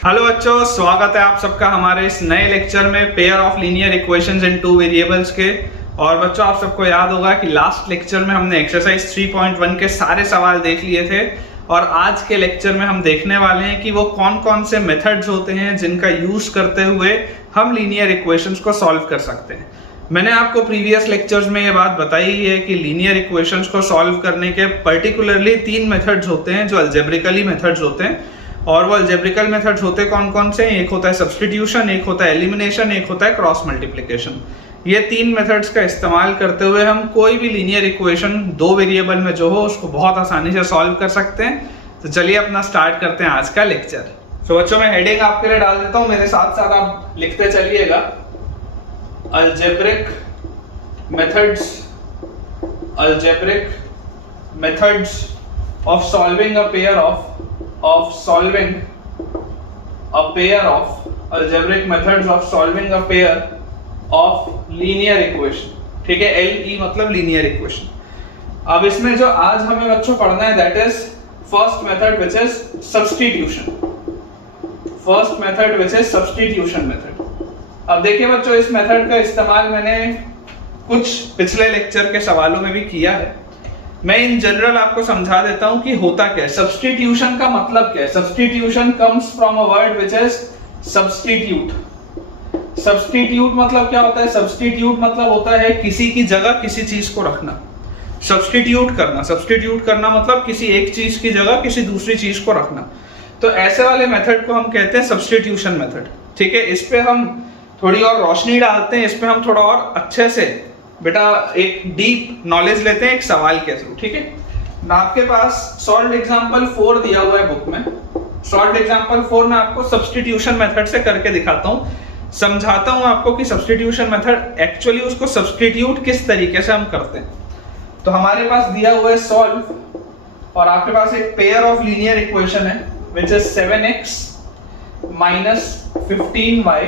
Hello बच्चों, स्वागत है आप सबका हमारे इस नए लेक्चर में pair of linear equations in two variables के। और बच्चों, आप सबको याद होगा कि लास्ट लेक्चर में हमने एक्सरसाइज 3.1 के सारे सवाल देख लिए थे और आज के लेक्चर में हम देखने वाले हैं कि वो कौन कौन से मेथड्स होते हैं जिनका यूज करते हुए हम लीनियर इक्वेशंस को सॉल्व कर सकते हैं। मैंने आपको प्रीवियस लेक्चर्स में ये बात बताई है कि लीनियर इक्वेशंस को सॉल्व करने के पर्टिकुलरली 3 मेथड्स होते हैं जो अलजेब्रिकली मेथड्स होते हैं। और वो अलजेब्रिकल मेथड्स होते कौन कौन से हैं? एक होता है सब्स्टिट्यूशन, एक होता है एलिमिनेशन, एक होता है क्रॉस मल्टीप्लिकेशन। ये 3 मेथड्स का इस्तेमाल करते हुए हम कोई भी लीनियर इक्वेशन 2 वेरिएबल में जो हो उसको बहुत आसानी से सॉल्व कर सकते हैं। तो चलिए अपना स्टार्ट करते हैं आज का लेक्चर। तो बच्चों, मैं हेडिंग आपके लिए डाल देता हूँ, मेरे साथ साथ आप लिखते चलिएगा। Algebraic methods of solving a pair of algebraic methods of solving a pair of linear equation। ठीक है, LE मतलब लीनियर इक्वेशन। अब इसमें जो आज हमें बच्चों पढ़ना है that is first method which is substitution method. अब देखिए बच्चों, इस मेथड का इस्तेमाल मैंने कुछ पिछले लेक्चर के सवालों में भी किया है। मैं इन जनरल आपको समझा देता हूं कि होता क्या है। सब्स्टिट्यूशन का मतलब क्या है? Substitution comes from a word which is substitute. Substitute मतलब क्या होता है? सब्स्टिट्यूट मतलब होता है किसी की जगह किसी चीज को रखना। सब्स्टिट्यूट करना मतलब किसी एक चीज की जगह किसी दूसरी चीज को रखना। तो ऐसे वाले मेथड को हम कहते हैं सब्स्टिट्यूशन मेथड। ठीक है, इस पे हम थोड़ी और रोशनी डालते हैं, इस पे हम थोड़ा और अच्छे से बेटा एक डीप नॉलेज लेते हैं एक सवाल के थ्रू। ठीक है, ना आपके पास सॉल्व एग्जांपल 4 दिया हुआ है बुक में। सॉल्व एग्जांपल 4 में आपको सब्स्टिट्यूशन मेथड से करके दिखाता हूं, समझाता हूं आपको कि सब्स्टिट्यूशन मेथड एक्चुअली उसको सब्स्टिट्यूट किस तरीके से हम करते हैं। तो हमारे पास दिया हुआ है सॉल्व और आपके पास एक पेयर ऑफ लीनियर इक्वेशन है विच इज 7x - 15y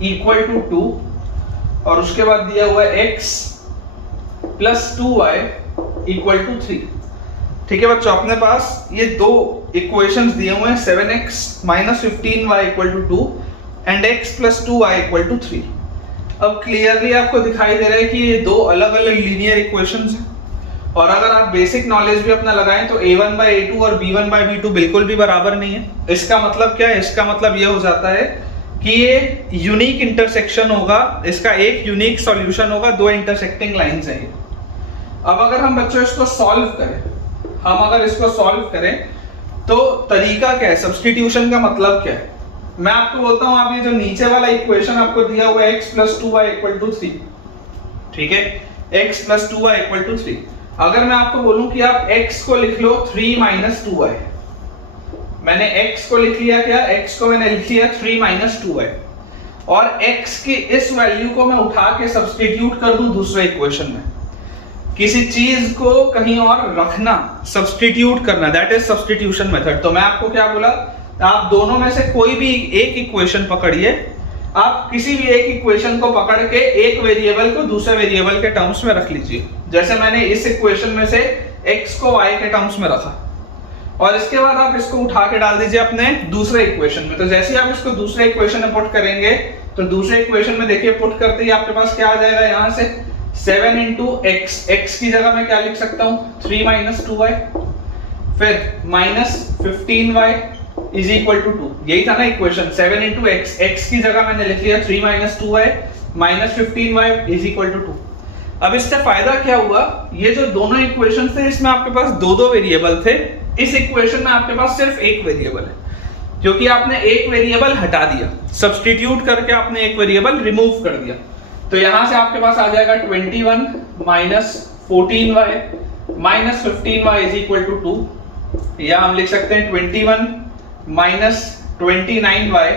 = 2 और उसके बाद दिया हुआ है x + 2y = 3। ठीक है बच्चों, अपने पास ये दो इक्वेशंस दिए हुए हैं 7x - 15y = 2 and x + 2y = 3। अब क्लियरली आपको दिखाई दे रहा है कि ये दो अलग अलग लीनियर इक्वेशंस हैं। और अगर आप बेसिक नॉलेज भी अपना लगाएं तो a1/a2 और b1/b2 बिल्कुल भी बराबर नहीं है। इसका मतलब क्या है? इसका मतलब ये हो जाता है कि ये यूनिक इंटरसेक्शन होगा, इसका एक यूनिक सॉल्यूशन होगा, दो इंटरसेक्टिंग लाइंस हैं। अब अगर हम बच्चों इसको सॉल्व करें, तो तरीका क्या है? सब्स्टिट्यूशन का मतलब क्या है? मैं आपको बोलता हूं, आप ये जो नीचे वाला इक्वेशन आपको दिया हुआ है x + 2y = 3। ठीक है, x + 2y = 3। अगर मैं आपको बोलूं कि आप x को लिख लो 3 - 2y, मैंने x को लिख लिया क्या? x को मैंने लिख लिया 3 - 2y और x की इस वैल्यू को मैं उठा के सब्स्टिट्यूट कर दूं दूसरे इक्वेशन में। किसी चीज को कहीं और रखना, सब्स्टिट्यूट करना, दैट इज सब्स्टिट्यूशन मेथड। तो मैं आपको क्या बोला? आप दोनों में से कोई भी एक इक्वेशन पकड़िए। आप किसी भी एक इक्वेशन को पकड़ के एक वेरिएबल को दूसरे वेरिएबल के टर्म्स में रख लीजिए। जैसे मैंने इस इक्वेशन में से x को y के टर्म्स में रखा और इसके बाद आप इसको उठा के डाल दीजिए अपने दूसरे इक्वेशन में। तो जैसे ही आप इसको दूसरे इक्वेशन में पुट करेंगे तो दूसरे इक्वेशन में देखिए पुट करते ही आपके पास क्या आ जाएगा? यहाँ से 7 × x की जगह मैं क्या लिख सकता हूँ? 3 - 2y, फिर -15y = 2। यही था ना इक्वेशन, 7 × x की जगह मैंने लिख लिया 3 - 2y -15y = 2। अब इससे फायदा क्या हुआ? ये जो दोनों इक्वेशन थे इसमें आपके पास दो वेरिएबल थे, इस इक्वेशन में आपके पास सिर्फ एक वेरिएबल है क्योंकि आपने एक वेरिएबल हटा दिया, सब्स्टिट्यूट करके आपने एक वेरिएबल रिमूव कर दिया। तो यहां से आपके पास आ जाएगा 21 - 14y -15y = 2, या हम लिख सकते हैं 21 - 29y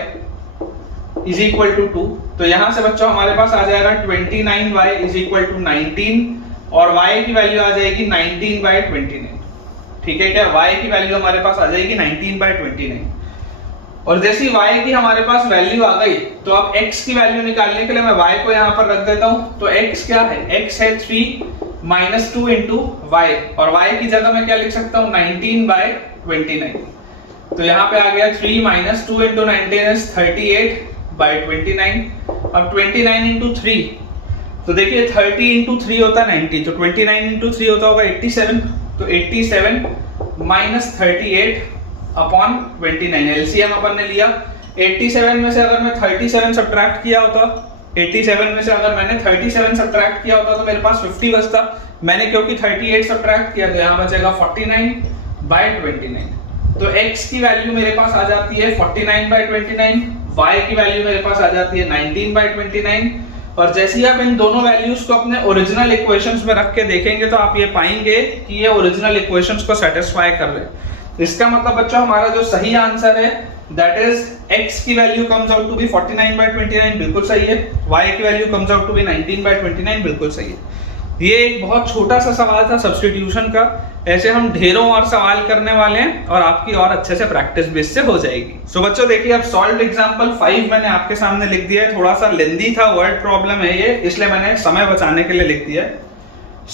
= 2। तो यहां से बच्चों हमारे पास आ जाएगा 29y = 19 और y की वैल्यू आ जाएगी 19/29। ठीक है क्या? y की वैल्यू हमारे पास आ जाएगी 19/29 और जैसे ही y की हमारे पास वैल्यू आ गई तो अब x की वैल्यू निकालने के लिए मैं y को यहाँ पर रख देता हूँ। तो x क्या है? x है 3 - 2 × y और y की जगह मैं क्या लिख सकता हूँ? 19/29। तो यहाँ पे आ गया 3 माइनस 2 इंटू 19 इज 38/29। अब 29 इंटू 3, तो देखिए 30 इंटू 3 होता है 90, तो 29 इंटू 3 होता होगा 87, तो 87 माइनस 38/29 एलसीएम अपन ने लिया। 87 में से अगर मैं 37 सब्ट्रैक्ट किया होता, 87 में से अगर मैंने 37 सब्ट्रैक्ट किया होता तो मेरे पास 50 बचता। मैंने क्योंकि 38 सब्ट्रैक्ट किया तो यहाँ बचेगा 49/29। तो x की वैल्यू मेरे पास आ जाती है 49/29, y की वैल्यू मेरे पास आ जाती है 19/29। और जैसे ही आप इन दोनों वैल्यूज को अपने ओरिजिनल इक्वेशंस में रख के देखेंगे तो आप ये पाएंगे कि ये ओरिजिनल इक्वेशंस को सेटिस्फाई कर रहे हैं। इसका मतलब बच्चों हमारा जो सही आंसर है दैट इज x की value comes out to be 49/29, बिल्कुल सही है। y की value comes out to be 19/29, बिल्कुल सही है। ये एक बहुत छोटा सा सवाल था सब्स्टिट्यूशन का। ऐसे हम ढेरों और सवाल करने वाले हैं और आपकी और अच्छे से प्रैक्टिस बेस से हो जाएगी। सो बच्चों देखिए, अब सॉल्व्ड एग्जांपल 5 मैंने आपके सामने लिख दिया है। थोड़ा सा लेंदी था, वर्ड प्रॉब्लम है ये, इसलिए मैंने समय बचाने के लिए लिख दिया है।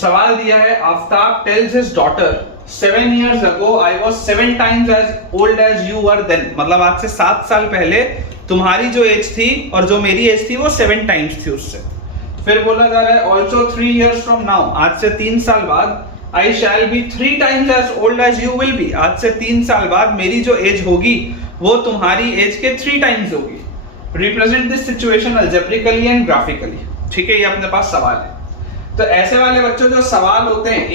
सवाल दिया है, Aftab tales his daughter 7 years ago I was 7 times as old as you were then। मतलब आज से 7 साल पहले तुम्हारी जो एज थी और जो मेरी एज थी वो 7 टाइम्स थी उससे। फिर बोला जा रहा है also 3 years from now, आज से 3 साल बाद I shall be 3 times as old as you will be। आज से 3 साल बाद मेरी जो एज होगी वो तुम्हारी एज के 3 टाइम्स होगी। Represent this situation algebraically and graphically। ठीक है, ये अपने पास सवाल है। तो ऐसे वाले बच्चों जो सवाल होते हैं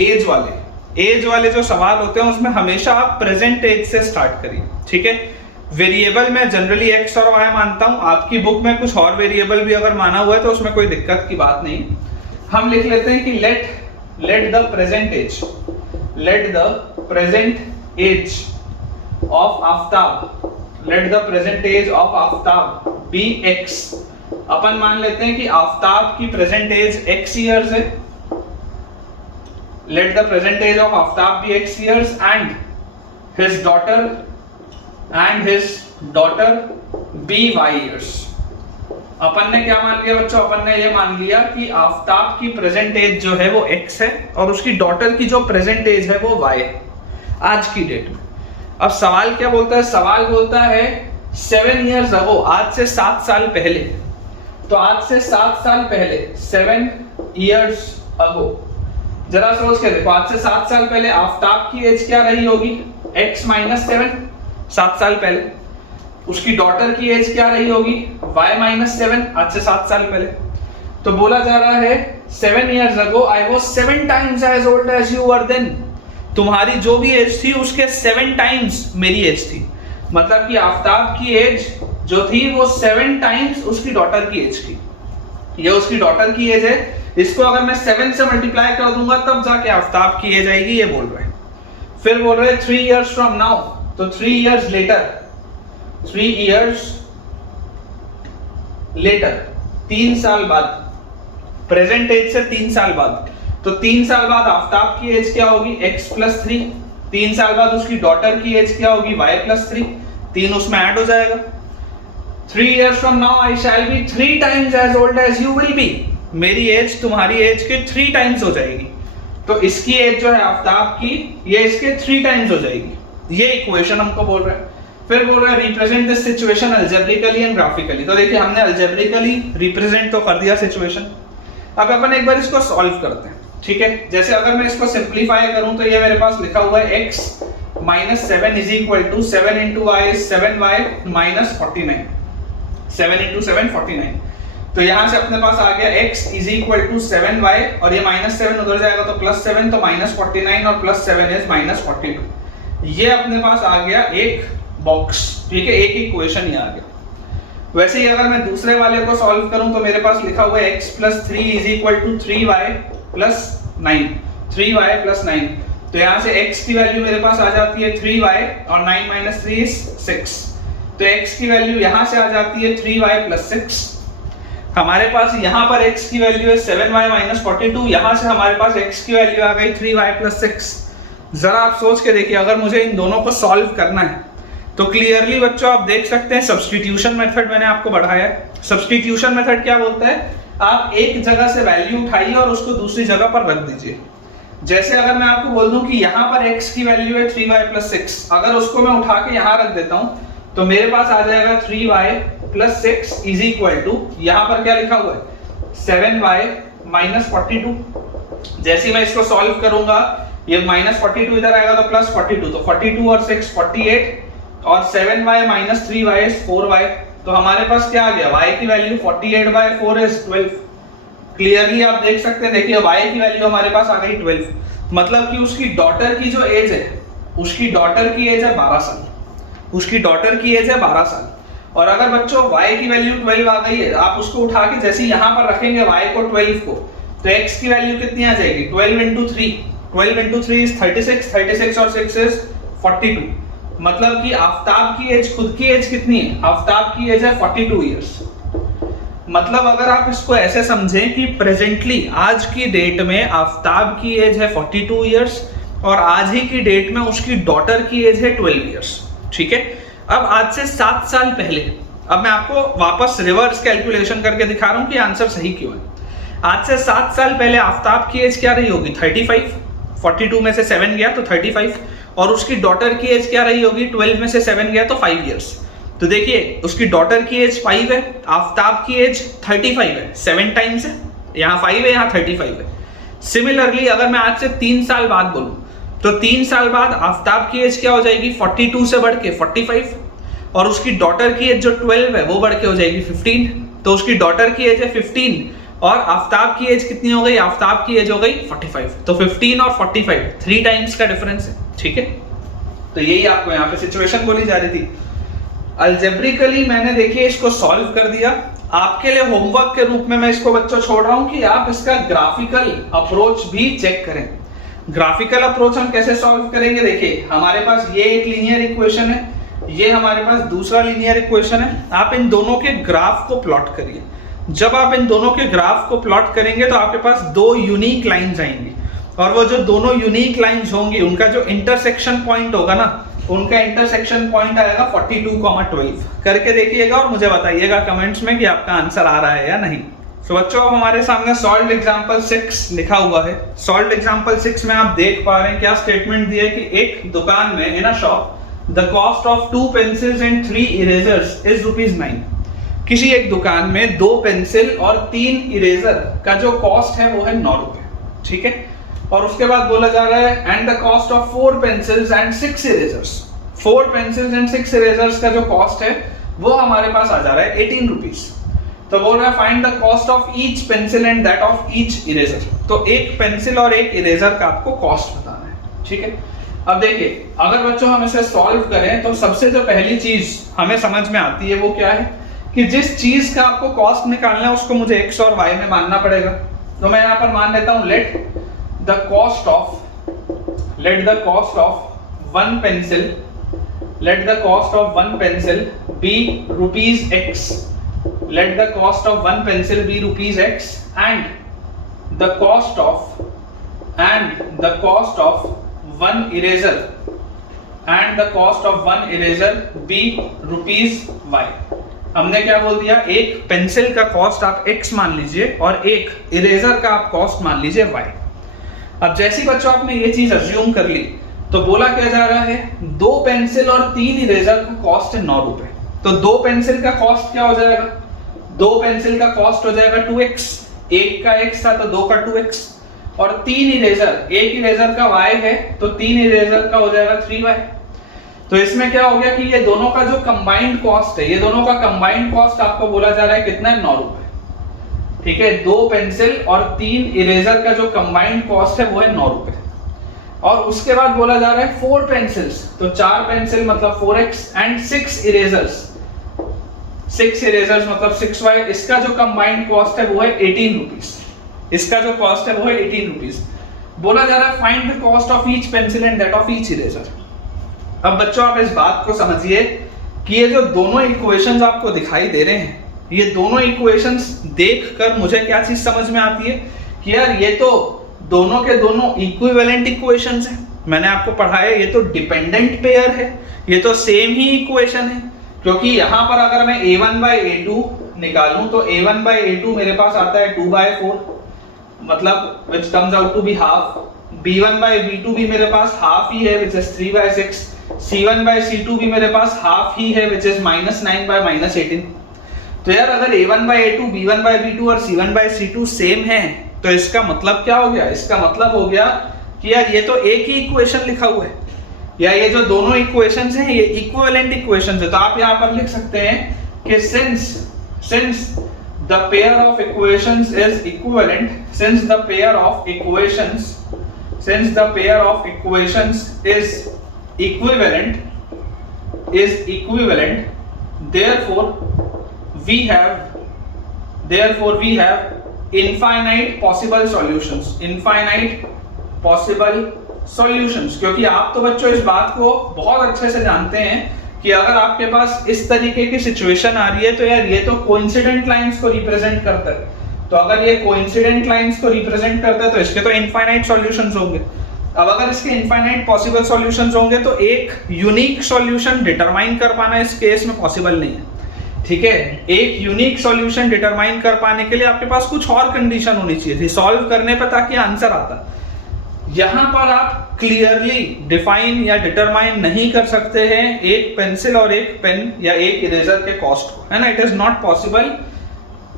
एज वाले जो सवाल होते हैं उसमें हमेशा आप प्रेजेंट एज से स्टार्ट करिए। ठीक है, वेरिएबल में जनरली x और y मानता हूं, आपकी बुक में कुछ और वेरिएबल भी अगर माना हुआ है तो उसमें कोई दिक्कत की बात नहीं। हम लिख लेते हैं कि let the present age of Aftab be x। अपन मान लेते हैं कि आफ्ताब की प्रेजेंट एज x ईयर्स है। Let the present age of Aftab be x years and his daughter be y years। अपन ने क्या मान लिया बच्चों? अपन ने ये मान लिया कि आफ्ताब की प्रेजेंट एज जो है वो x है और उसकी डॉटर की जो प्रेजेंट एज है वो y है आज की डेट में। अब सवाल क्या बोलता है? सवाल बोलता है 7 years ago, आज से 7 साल पहले। तो आज से 7 साल पहले 7 years ago, जरा सोच के देखो, आज से 7 साल पहले आफ्ताब की एज क्या रही होगी? x - 7 7 साल पहले। उसकी डॉटर की एज क्या रही होगी? y - 7 आज से 7 साल पहले। तो बोला जा रहा है 7 years ago I was 7 times as old as you were then। तुम्हारी जो भी एज थी उसके 7 टाइम्स मेरी एज थी। मतलब कि आफ्ताब की एज जो थी वो 7 टाइम्स उसकी डॉटर की एज की। ये उसकी डॉटर की एज है, इसको अगर मैं 7 से मल्टीप्लाई कर दूंगा तब जाके आफ्ताब की एज आएगी, ये बोल रहे हैं। फिर बोल रहे हैं 3 years from now, तो 3 years later 3 साल बाद, प्रेजेंट एज से 3 साल बाद। तो 3 साल बाद आफ्ताब की एज क्या होगी? x + 3। 3 साल बाद उसकी डॉटर की एज क्या होगी? y + 3। 3 उसमें ऐड हो जाएगा। 3 years from now I shall be 3 times as old as you will be। मेरी एज तुम्हारी एज के 3 टाइम्स हो जाएगी। तो इसकी एज जो है आफ्ताब की, ये इसके 3 टाइम्स हो जाएगी। ये इक्वेशन हमको बोल रहा है। फिर बोल रहा है represent this situation algebraically and graphically. तो देखिए हमने अल्जेब्रिकली रिप्रेजेंट तो कर दिया सिचुएशन। अब अपन एक बार इसको सॉल्व करते हैं। ठीक है, जैसे अगर मैं इसको सिंप्लीफाई करूं तो ये मेरे पास लिखा हुआ है x - 7 = 7 × y is 7y - 49। 7 × 7 49। तो यहां से अपने पास आ गया x = 7y और ये -7 उधर जाएगा तो +7, तो -49 और +7 is -42। ये अपने पास आ गया एक बॉक्स। ठीक है, एक इक्वेशन ये आ गया। वैसे ही अगर मैं दूसरे वाले को सॉल्व करूं तो मेरे पास लिखा हुआ है x + 3 = 3y + 9। 3y + 9। तो यहां से x की वैल्यू मेरे पास आ जाती है 3y और 9 - 3 is 6। तो x की वैल्यू यहां से आ जाती है 3y + 6। हमारे पास यहाँ पर x की वैल्यू है 7y - 42। यहाँ से हमारे पास x की वैल्यू आ गई 3y + 6। जरा आप सोच के देखिए, अगर मुझे इन दोनों को सॉल्व करना है तो क्लियरली बच्चों आप देख सकते हैं सब्स्टिट्यूशन मेथड मैंने आपको बढ़ाया है। सब्स्टिट्यूशन मेथड क्या बोलता है? आप एक जगह से वैल्यू उठाइए और उसको दूसरी जगह पर रख दीजिए। जैसे अगर मैं आपको बोल दूं कि यहाँ पर x की वैल्यू है 3y + 6, अगर उसको मैं उठा के यहाँ रख देता हूँ तो मेरे पास आ जाएगा 3y + 6 इज इक्वल टू, यहाँ पर क्या लिखा हुआ है 7y - 42। जैसे मैं इसको सॉल्व करूंगा ये -42 इधर आएगा तो +42, तो 42 और 6 48 और 7y - 3y इज 4y। तो हमारे पास क्या आ गया, y की वैल्यू 48/4 इज 12। क्लियरली आप देख सकते हैं, देखिए y की वैल्यू हमारे पास आ गई 12, मतलब कि उसकी डॉटर की जो एज है, उसकी डॉटर की एज है 12 साल, उसकी डॉटर की एज है 12 साल। और अगर बच्चों y की वैल्यू 12 आ गई है, आप उसको उठा के जैसे यहाँ पर रखेंगे y को 12 को, तो x की वैल्यू कितनी आ जाएगी 12 × 3, 12 × 3 इज 36, 36 और 6 इज 42। मतलब कि आफ्ताब की एज, खुद की एज कितनी है, आफ्ताब की एज है 42 इयर्स। मतलब अगर आप इसको ऐसे समझें कि प्रेजेंटली आज की डेट में आफ्ताब की एज है 42 इयर्स और आज ही की डेट में उसकी डॉटर की एज है 12 इयर्स। ठीक है, अब आज से 7 साल पहले, अब मैं आपको वापस रिवर्स कैलकुलेशन करके दिखा रहा हूं कि आंसर सही क्यों है। आज से 7 साल पहले आफ्ताब की एज क्या रही होगी 35, 42 में से 7 गया तो 35, और उसकी डॉटर की एज क्या रही होगी 12 में से 7 गया तो 5 इयर्स। तो देखिए उसकी डॉटर की एज 5 है, आफ्ताब की एज 35 है, 7 टाइम्स है, यहाँ 5 है यहाँ 35 है। सिमिलरली अगर मैं आज से 3 साल बाद बोलूं तो 3 साल बाद आफ्ताब की एज क्या हो जाएगी 42 से बढ़ के 45, और उसकी डॉटर की एज जो 12 है वो बढ़ के हो जाएगी 15। तो उसकी डॉटर की एज है 15 और आफ्ताब की एज कितनी हो गई, आफ्ताब की एज हो गई 45। तो 15 और 45 3 टाइम्स का डिफरेंस है। ठीक है, तो यही आपको यहाँ पे सिचुएशन बोली जा रही थी। अलजेब्रिकली मैंने देखिए इसको सॉल्व कर दिया, आपके लिए होमवर्क के रूप में मैं इसको बच्चों छोड़ रहा हूं कि आप इसका ग्राफिकल अप्रोच भी चेक करें। ग्राफिकल अप्रोच हम कैसे सॉल्व करेंगे, देखिए हमारे पास ये एक लीनियर इक्वेशन है, ये हमारे पास दूसरा लीनियर इक्वेशन है। आप इन दोनों के ग्राफ को प्लॉट करिए। जब आप इन दोनों के ग्राफ को प्लॉट करेंगे तो आपके पास 2 यूनिक लाइंस आएंगी, और वो जो दोनों यूनिक लाइंस होंगी उनका जो इंटरसेक्शन पॉइंट होगा ना, उनका इंटरसेक्शन पॉइंट आएगा 42,12। करके देखिएगा और मुझे बताइएगा कमेंट्स में कि आपका आंसर आ रहा है या नहीं। तो बच्चों अब हमारे सामने सॉल्व्ड एग्जांपल 6 लिखा हुआ है। सॉल्व्ड एग्जांपल 6 में आप देख पा रहे हैं क्या स्टेटमेंट दिया है कि एक दुकान में in a shop the cost of 2 pencils and 3 erasers is ₹9। किसी एक दुकान में 2 पेंसिल और 3 इरेजर का जो कॉस्ट है वो है 9 रुपए। ठीक है, और उसके बाद बोला जा रहा है and the cost of 4 pencils and 6 erasers. 4 pencils and 6 erasers का जो कॉस्ट है वो हमारे पास आ जा रहा है 18 रुपीज। तो बोल रहा है find the cost of each pencil and that of each eraser. तो एक पेंसिल और एक इरेजर का आपको कॉस्ट बताना है। ठीक है, अब देखिए अगर बच्चों हम इसे सॉल्व करें तो सबसे जो पहली चीज हमें समझ में आती है वो क्या है कि जिस चीज का आपको कॉस्ट निकालना है उसको मुझे x और y में मानना पड़ेगा। तो मैं यहाँ पर मान लेता हूँ let the cost of one pencil be ₹x, let the cost of one pencil be ₹x and the cost of one eraser be ₹y। हमने क्या बोल दिया, एक पेंसिल का कॉस्ट आप x मान लीजिए और एक इरेजर का आप कॉस्ट मान लीजिए y। अब जैसी बच्चों आपने ये चीज अज्यूम कर ली तो बोला क्या जा रहा है 2 पेंसिल और 3 इरेजर का कॉस्ट है 9 रुपए। तो 2 पेंसिल का कॉस्ट क्या हो जाएगा, 2 पेंसिल का कॉस्ट हो जाएगा 2x, एक का x था तो 2 का 2x, और 3 इरेजर, एक इरेजर का y है तो 3 इरेजर का हो जाएगा 3y। तो इसमें क्या हो गया कि ये दोनों का जो कंबाइंड कॉस्ट है, ये दोनों का कंबाइंड कॉस्ट आपको बोला जा रहा है कितना है 9 रुपए। ठीक है, 2 पेंसिल और 3 इरेजर का जो कंबाइंड कॉस्ट है वो है 9 रुपए। और उसके बाद बोला जा रहा है 4 पेंसिल्स, तो 4 पेंसिल मतलब 4x एंड 6 इरेजर्स मतलब 6y, इसका जो कंबाइंड कॉस्ट है वो है 18 रुपीज। इसका जो कॉस्ट है वो है 18 रुपीज। बोला जा रहा है find the cost of each pencil and that of each eraser. अब बच्चों आप इस बात को समझिए कि ये जो दोनों इक्वेशंस आपको दिखाई दे रहे हैं, ये दोनों इक्वेशंस देखकर मुझे क्या चीज समझ में आती है कि यार ये तो दोनों के दोनों इक्विवेलेंट इक्वेशंस हैं। मैंने आपको पढ़ाया ये तो डिपेंडेंट पेयर है, ये तो सेम ही इक्वेशन है, क्योंकि यहां पर अगर मैं a1/a2 निकालूं तो a1/a2 मेरे पास आता है 2/4, मतलब which comes out to be half, b1 by b2 भी मेरे पास हाफ ही है which is 3/6, c1 by c2 भी मेरे पास हाफ ही है which is -9 by -18। तो यार अगर a1 by a2, b1 by b2 और c1 by c2 सेम है तो इसका मतलब क्या हो गया? इसका मतलब हो गया कि यार ये तो एक ही इक्वेशन लिखा हुआ है, या ये जो दोनों इक्वेशंस हैं ये इक्विवेलेंट इक्वेशंस है। तो आप यहाँ पर लिख सकते हैं कि since the pair of equations is equivalent, since the pair of equations is equivalent, therefore we have infinite possible solutions। क्योंकि आप तो बच्चों इस बात को बहुत अच्छे से जानते हैं कि अगर आपके पास इस तरीके की सिचुएशन आ रही है तो यार ये तो कोइंसिडेंट लाइंस को रिप्रेजेंट करता है। तो अगर ये कोइंसिडेंट लाइंस को रिप्रेजेंट करता है तो इसके तो इनफाइनाइट सॉल्यूशंस होंगे। अब अगर इसके इनफाइनाइट पॉसिबल सॉल्यूशंस होंगे तो एक यूनिक सॉल्यूशन डिटरमाइन कर पाना इस केस में पॉसिबल नहीं है, ठीक है। एक यूनिक सॉल्यूशन डिटरमाइन कर पाने के लिए आपके पास कुछ और कंडीशन होनी चाहिए थी सॉल्व करने पे ताकि आंसर आता। यहां पर आप क्लियरली डिफाइन या डिटरमाइन नहीं कर सकते हैं एक पेंसिल और एक पेन या एक इरेजर के कॉस्ट को, है ना। इट इज नॉट पॉसिबल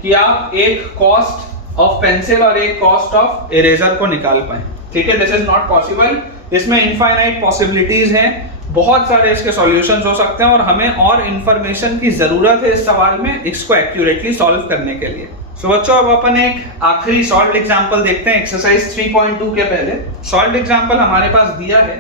कि आप एक कॉस्ट ऑफ पेंसिल और एक कॉस्ट ऑफ इरेजर को निकाल पाए, ठीक है। This is not possible. इसमें इनफाइनाइट पॉसिबिलिटीज हैं, बहुत सारे इसके सॉल्यूशंस हो सकते हैं और हमें और इंफॉर्मेशन की जरूरत है इस सवाल में इसको एक्यूरेटली सॉल्व करने के लिए। सो बच्चों अब अपन एक आखिरी सॉल्व्ड एग्जांपल देखते हैं एक्सरसाइज 3.2 के पहले। सॉल्व्ड एग्जांपल हमारे पास दिया है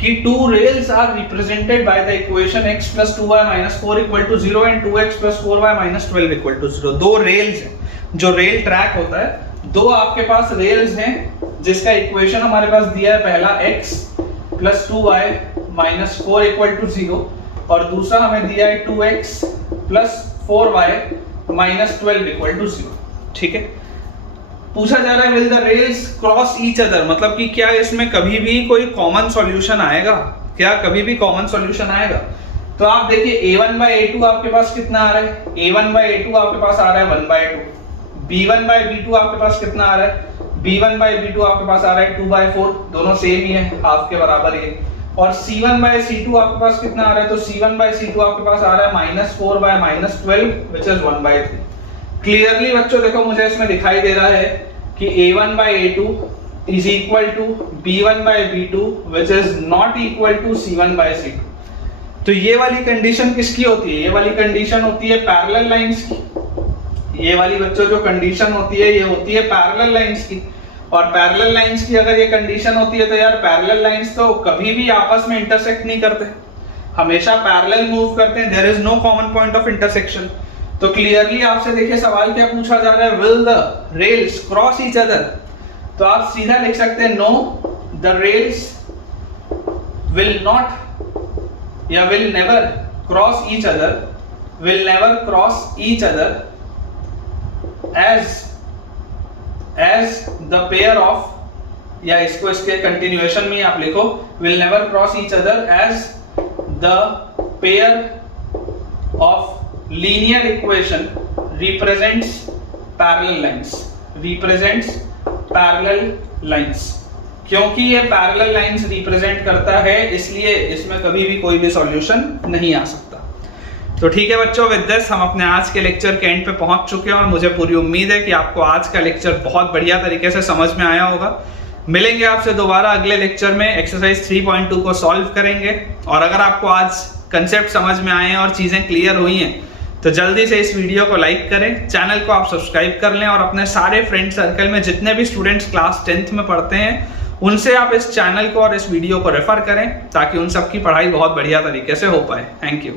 कि two rails are represented by the equation x + 2y - 4 = 0 and 2x + 4y - 12 = 0। दो रेल्स हैं, जो रेल ट्रैक होता है, दो आपके पास रेल्स हैं जिसका इक्वेशन हमारे पास दिया है, पहला x + 2y - 4 = 0 और दूसरा हमें दिया है 2x + 4y - 12 = 0, ठीक है। पूछा जा रहा है will the rails cross each other, मतलब कि क्या इसमें कभी भी कोई कॉमन सॉल्यूशन आएगा, क्या कभी भी कॉमन सॉल्यूशन आएगा। तो आप देखिए a1 by a2 आपके पास कितना आ रहा है, a1 by a2 आपके पास आ रहा है 1/2, b1 by b2 आपके पास कितना आ रहा है, b1 by b2 आपके पास आ रहा है 2/4, दोनों सेम ही है, हाफ के बराबर ही है। और c1 by c2 आपके पास कितना आ रहा है, तो c1 by c2 आपके पास आ रहा है -4 by -12 which is 1/3। क्लियरली बच्चों देखो मुझे इसमें दिखाई दे रहा है कि a1 by a2 is equal to b1 by b2 which is not equal to c1 by c2। तो ये वाली कंडीशन किसकी होती है? ये वाली कंडीशन होती है पैरेलल लाइंस की। ये वाली बच्चों जो कंडीशन होती है ये होती है पैरेलल लाइंस की। और पैरेलल लाइंस की अगर ये कंडीशन होती है तो यार पैरेलल लाइंस तो कभी भी आपस में इंटरसेक्ट नहीं करते, हमेशा पैरेलल मूव करते हैं, there is no common point of intersection. तो क्लियरली आपसे देखिए सवाल क्या पूछा जा रहा है, will the rails cross each other. तो आप सीधा लिख सकते हैं no the rails will not या will never cross each other, will never cross each other as the pair of, या इसको इसके कंटिन्यूएशन में आप लिखो will never cross each other as the pair of linear equation represents parallel lines। क्योंकि ये parallel lines represent करता है इसलिए इसमें कभी भी कोई भी सॉल्यूशन नहीं आ सकता। तो ठीक है बच्चों, विद दिस हम अपने आज के लेक्चर के एंड पे पहुंच चुके हैं और मुझे पूरी उम्मीद है कि आपको आज का लेक्चर बहुत बढ़िया तरीके से समझ में आया होगा। मिलेंगे आपसे दोबारा अगले लेक्चर में, एक्सरसाइज 3.2 को सॉल्व करेंगे। और अगर आपको आज कंसेप्ट समझ में आए हैं और चीज़ें क्लियर हुई हैं तो जल्दी से इस वीडियो को लाइक करें, चैनल को आप सब्सक्राइब कर लें और अपने सारे फ्रेंड सर्कल में जितने भी स्टूडेंट्स क्लास 10th में पढ़ते हैं उनसे आप इस चैनल को और इस वीडियो को रेफर करें ताकि उन सबकी पढ़ाई बहुत बढ़िया तरीके से हो पाए। Thank you.